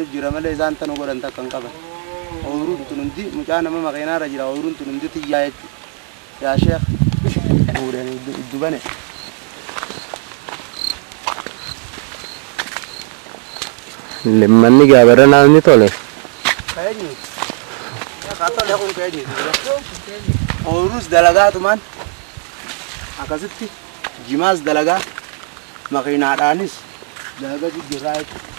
jira malee isaan tan godhan takkan qaban. Ooyiruun tun hundi mucaa nama maqeenaarra jira. Ooyiruun tun hundi xiyyaa jechuudha. Yaa sheekh fuudhanii dubane. Lemmanni gaabara naanni tole. Kayaknya, ya kata lihat pun kayaknya. Ooyiruus dalagaatumaan akkasitti jimaas dalagaa maqeenaadhaanis dalagaa jijjiirraa jechuudha.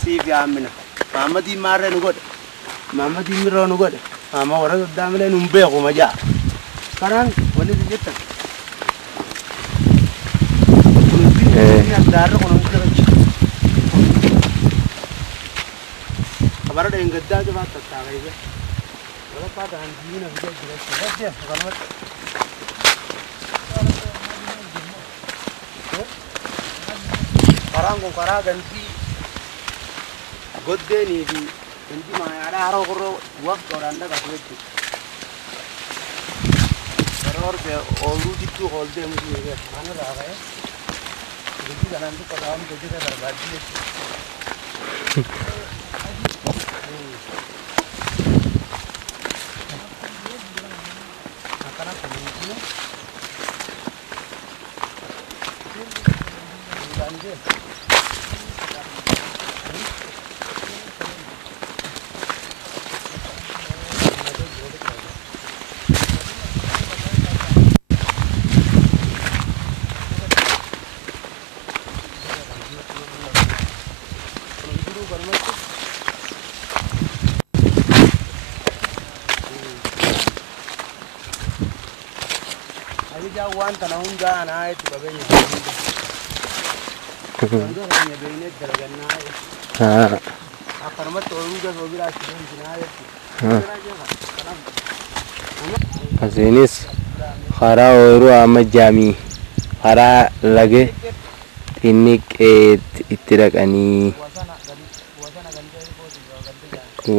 Siif yaamina. Maammadii maarree nu godhe. Maammadii mirroo nu godhe. Maama warra daamilee nu beeku majaa. Karaan wanni jettan. Daarra kun hundi dabachi. Kabara da engaddaa jabaa tattaaqee. Wala paadaan diina biyya jireenya. Rabbiya kanumatti. Karaan kun karaa gantii goddeeni fi gantii maayaadhaa haroo korroo waqtoodhaan dhaqatu jechuudha. Yeroo horbee ooluu jidduu ooldee musi eegee kana irraa ka'ee gantii kanaan tokko dhaawwan gajjata barbaaddi jechuudha. Akkana kunuunsuun waan kana hunda anaa itti qabeenya hunda keenya beeknee dalagannaa akkanumatti ooyiruu gasoo biraatti deemsinaa jechuudha. Asiinis karaa ooyiruu amma jaamii karaa lage xinniqqee itti dhaqanii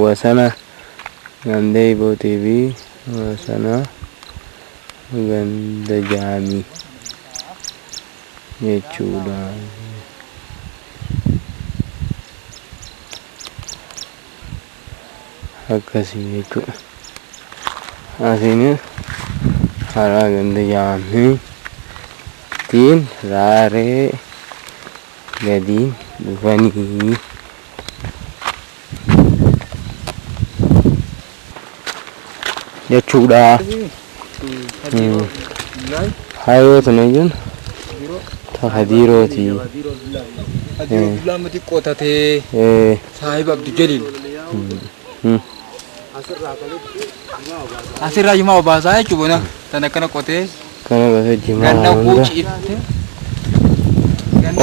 wasana gandee bootii fi wasana ganda jaamii jechuudha. Akkasii jechuudha. Asiin karaa ganda jaamiitiin raaree gadiin dhufanii jechuudha. Hayoo tana jennu hadiirooti. Hadiiroo lamatti qotatee Saahib Abdi Jalil. Asirraa jimaa obaasaa jechuudha. Tan akkana qotee. Kana qotee jimaa ganna guuci itti.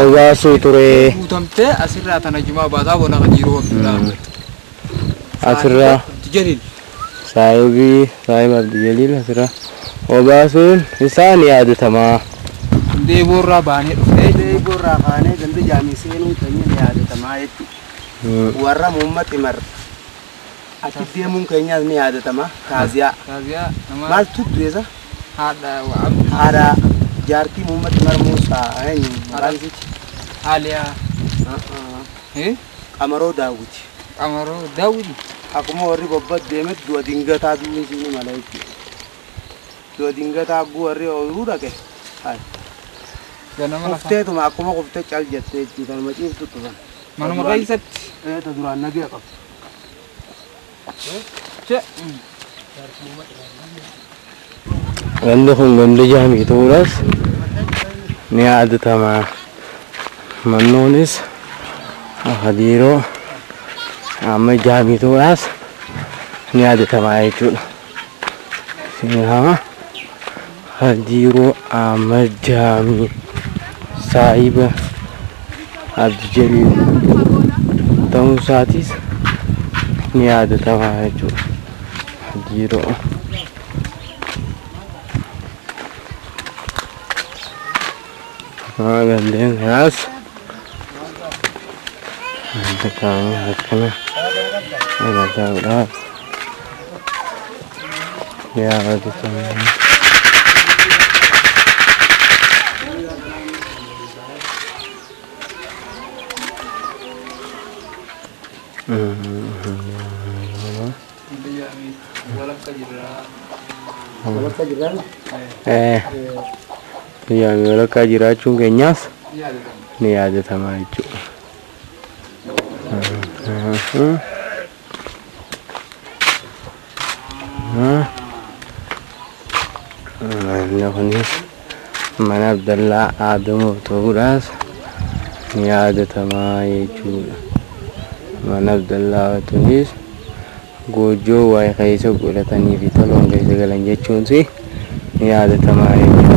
Obaasuu ture. Guutamtee asirraa tana jimaa obaasaa boona hadiiroo Abdullah. Asirraa Abdi Jalil. Saahib Abdi Jalil asirraa. Obaasuun isaan yaadatamaa. Deeborraa baanee dhufee Deeborraa kaanee ganda jaamii seenuu keenya yaadatamaa jechuudha. Warra muummatti mar achi deemuun keenyaas ni yaadatama. Taaziyaa. Maal tuttu eessa? Haadha jaartii muummatti mar Muusaa Aliyaa Qamaroo Daawwiti. Qamaroo Daawwiti. Akkuma warri bobbat deemet du'a dingataa du'uun siin mala jechuudha. Dua dingataa guu warri ooyiruu dhaqe. Kufteetuma akkuma kuftee cal jettee jechuudha. Kanuma ciiftu tufan. Manuma keessatti. Ta duraan nagee qabu. Gandi kun gandi jaamii ta'uudhaas ni yaadatamaa. Mannuunis hadiiroo amma jaamii ta'uudhaas ni yaadatamaa jechuudha. Sinaa hadiiroo amma jaamii Saahib Abdi Jalil ta'uu isaatis ni yaadatamaa jechuudha. Hadiiroo gandeen kanaas akkana yaadatamuudhaaf yaadatamaa. Jaamii walakkaa jiraachuun keenyaas ni yaadatamaa jechuudha. Manni kunis mana Abdallaa Adamoo ta'uudhaas ni yaadatamaa jechuudha. Mana Abdallaa tunis goojjoo waa'ee keessa godhatanii fi toloon keessa galan jechuunis ni yaadatamaa jechuudha.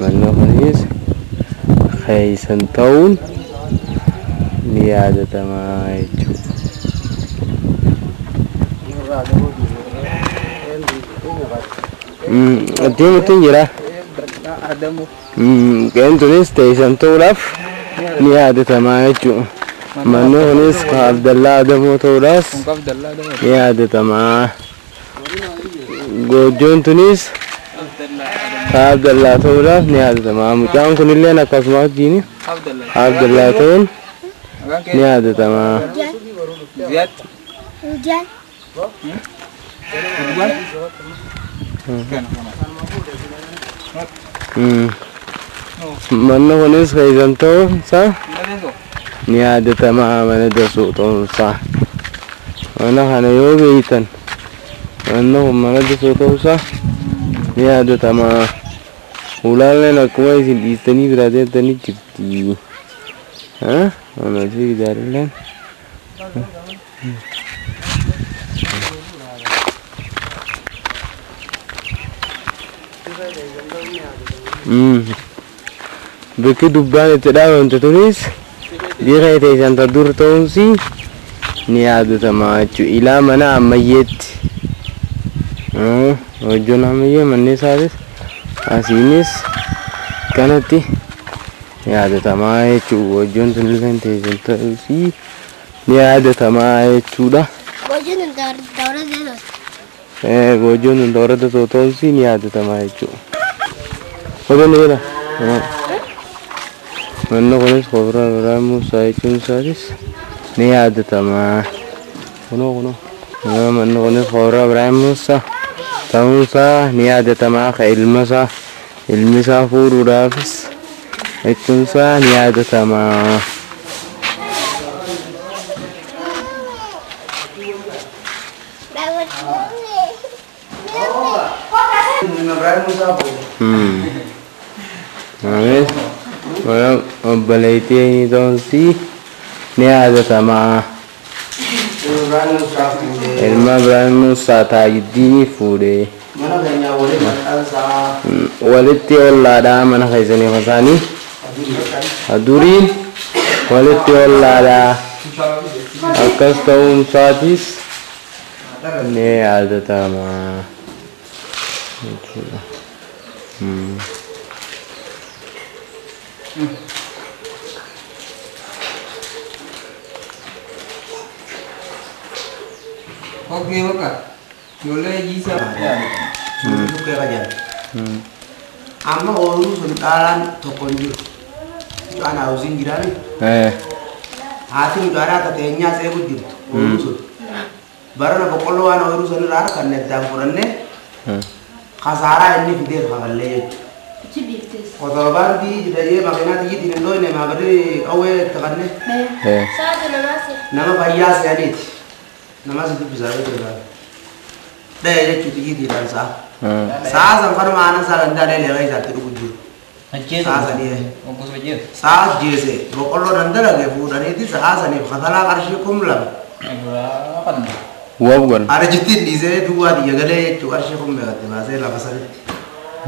Manni kunis keessan ta'uun ni yaadatamaa jechuudha. Deemuutiin jira. Qeen tunis teessan ta'uudhaaf ni yaadatamaa jechuudha. Manni kunis Abdallaa Adamoo ta'uudhaas ni yaadatamaa. Goojjoon tunis Abdallaa ta'uudhaaf ni yaadatamaa. Mucaan kunillee akkasumas jiini Abdallaa ta'uun ni yaadatamaa. Manni kunis keessan ta'uunsaa ni yaadatamaa. Mana dasuu ta'uunsaa mana kana yoo beektan manni kun mana dasuu ta'uunsaa ni yaadatamaa. Ulaaleen akkuma isin dhiistanii biraa deemtanii jirti. Mana isii gaariileen bakki dubbaan itti dhaabamte tunis bifa teessan dur ta'uunsi ni yaadatamaa jechuudha. Ilaa mana ammayyeetti hojjoon ammayyee manni isaatis asiinis kanatti ni yaadatamaa jechuudha. Hojjoon tunillee teessan ta'uunsi ni yaadatamaa jechuudha. Goojjoon toorata ta'uunsi ni yaadatamaa jechuudha. Hojjoon jira. Manni kunis Kobra Ibrahim Musaa jechuun isaatis ni yaadatamaa. Manni kunis Kobra Ibrahim Musaa ta'uunsaa ni yaadatamaa. Ka ilmi isaa fuudhuudhaafis jechuun isaa ni yaadatamaa. Obboleettii ta'uunsi ni yaadatamaa. Ilma Ibrahim Musaa Taajuddiin fuudhee walitti ollaadhaa mana keessaniif isaanii aduriin walitti ollaadhaa akkas ta'uunsaatis ni yaadatamaa jechuudha. Oke baka, boleh jisa. Bukan kajian. Amma orang sultan tokonju. Itu anak usin jirani. Hati udara katanya saya bujur. Orang sul. Baru nak kalau anak orang sul rara kan net jam puranne. Khasara ini video khawalle. Kalau bandi jadi makanya tadi di Indo ini mabari awe tekanne. Nama bayas ya dit. Nama itu bisa itu kan. Daya cuti di dalam sah. Sah sampai mana sah anda ada lagi satu bujur. Sah sani. Sah jese. Kalau anda lagi bukan itu sah sani. Katalah karshi kumlam. Bukan. Ada juti di sini dua dia gede itu karshi kum berarti bahasa lapasari.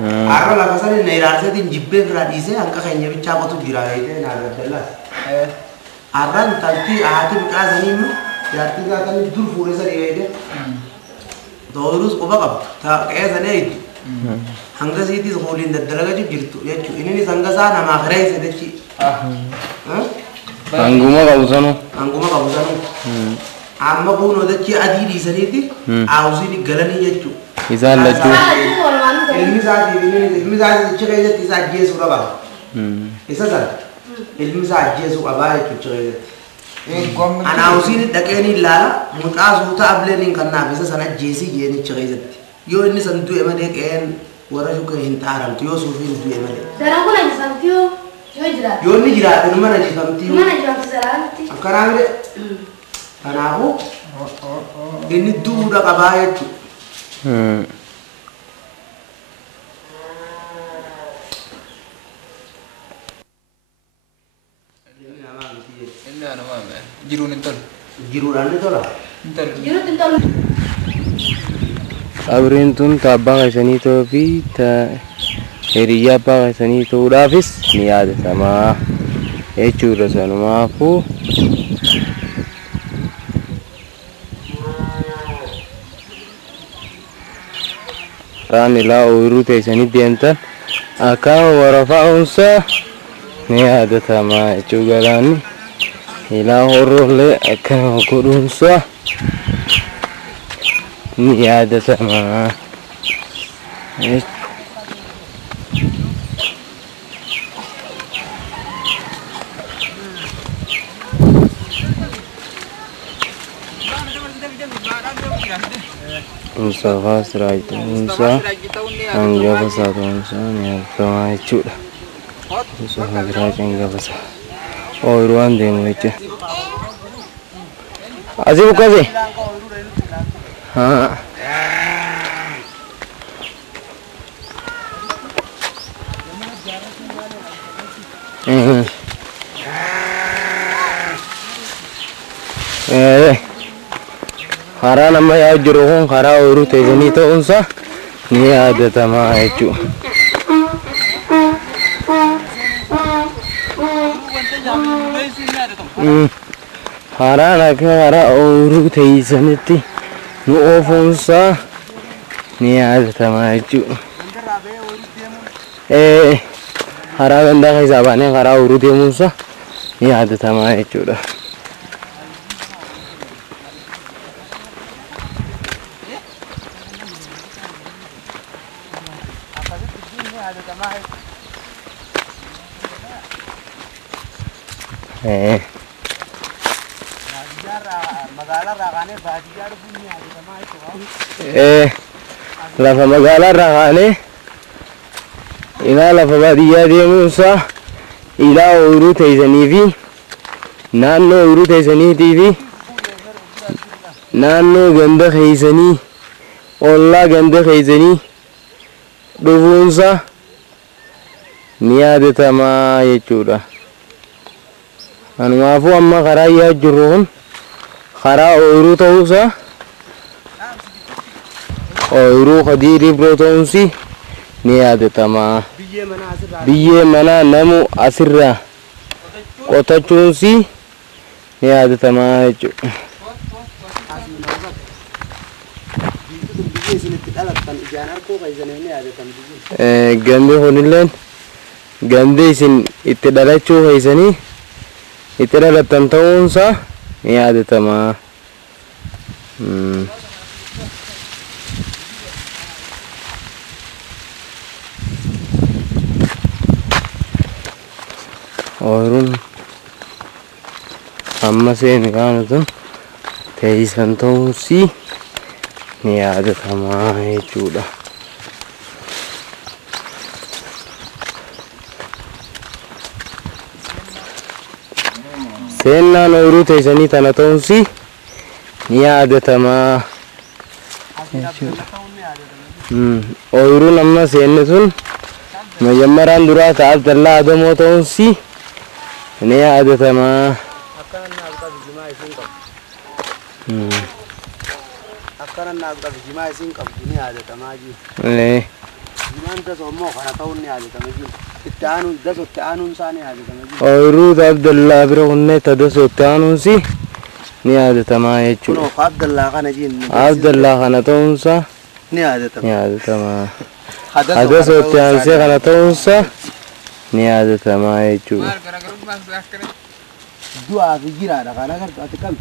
Arah lapasari nairase di jibbe berarti sih angka kayaknya bicara waktu birai itu nada jelas. Arah nanti hati bekas ini mah. Jadi kita kan dulu full sari aja. Terus apa kap? Tak kayak sana itu. Hangga sih itu sekolin dadalah aja gitu. Ya cu, ini nih sangga sana makrai sedeci. Angguma kabusan. Angguma kabusan. Amma pun ada ci adi di sana itu. Ausi di galan ini ya cu. Bisa lah cu. Ilmi sahaja cakap aja tisah dia sudah bang. Isa kan? Ilmi sahaja suka baik cu cakap aja. Ana usiin dhaqeeni laala mucaa suuta ableen kan naafisa sana jeesi jeeni chaqeesatti. Yoo inni san du'e malee qeen warra shuka hin taaramtu yoo suufiin du'e malee. Daraan kun ajjifamti yoo jiraate. Yoo inni jiraate nu mana ajjifamti. Mana ajjifamti salaamti. Akkanaa mire. Kanaafuu inni duudha qabaa jechuudha. Qabriin tun abbaa keessanii ta'uu fi hiriyaa abbaa keessanii ta'uudhaafis ni yaadatama jechuudha. Sanumaafuu karaan ilaa ooyiruu teessanii deemtan akka warafaa hunsaa ni yaadatama jechuudha. Galaanni ilaa horollee akkana godhunsaa ni yaadatama. Unsa fasra itu unsa angga bahasa unsa ni apa itu dah. Unsa fasra angga bahasa. Oh ruang demo itu. Aziz buka sih. Ha. Hara nama ya juruhun hara urut ini tu unsa ni ada tama itu. Hara nak hara urut ini ti nu unsa ni ada tama itu. Hara ganda hisabannya hara urut unsa ni ada tama itu dah. Lafa magaalaa raaqaane ilaa lafa baadiyyaa deemuunsaa ilaa ooyiruu teessanii fi naannoo ooyiruu teessaniitii fi naannoo ganda keessanii ollaa ganda keessanii dhufuunsaa ni yaadatamaa jechuudha. Anumaafuu amma karaa yaa jirru kun karaa ooyiruu ta'uusaa ooyiruu qadiirii biroo ta'uunsi ni yaadatamaa. Biyyee manaa namu asirraa qotachuunsi ni yaadatamaa jechuudha. Gandi kunilleen gandi isin itti dhalachuu keessanii itti dhalattan ta'uunsaa ni yaadatamaa. Ooyiruun amma seeni kaanutun teessan ta'uunsi ni yaadatamaa jechuudha. Seenaan ooyiruu teessanii tana ta'uunsi ni yaadatamaa jechuudha. Ooyiruun amma seenne sun majammaraan duraa ta'aaf dallaa adamoo ta'uunsi ni yaadatamaa. Akkana naaf qabu jimaa isin qabdu ni yaadatamaa jiru. Jimaan dasoo immoo kana ta'uun ni yaadatama jiru. Itti aanuun dasoo itti aanuun isaa ni yaadatama jiru. Ooyiruu Abdallaa bira kunneen ta dasoo itti aanuunsi ni yaadatamaa jechuudha. Kunoo Abdallaa kana jiru. Abdallaa kana ta'uunsaa ni yaadatamaa. ni yaadatamaa. Dasoo itti aansee kana ta'uunsaa ni yaadatamaa jechuudha. Du'aa fi jiraadha kana agartu ati kam?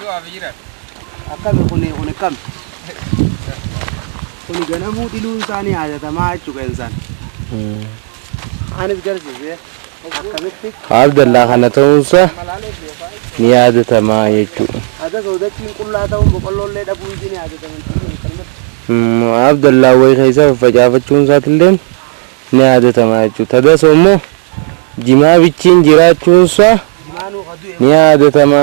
Du'aa fi jiraadha. Akkami kuni kam? Kuni ganamuu dhiluun isaa ni yaadatamaa jechuudha insaan. Anis garsiisee akkamitti Abdallah kana ta'uunsa ni yaadatama jechuudha. ada soodatiin qullaa ta'uun boqqolloolee dhabuu ni yaadataman Abdallah way keessa facaafachuun isaatillee ni yaadatama jechuudha. Tadasoo immoo jimaa bichiin jiraachuunsa ni yaadatama.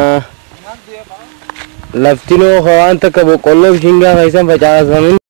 Laftinoo waan takka boqqolloo bishingaa keessan facaafamin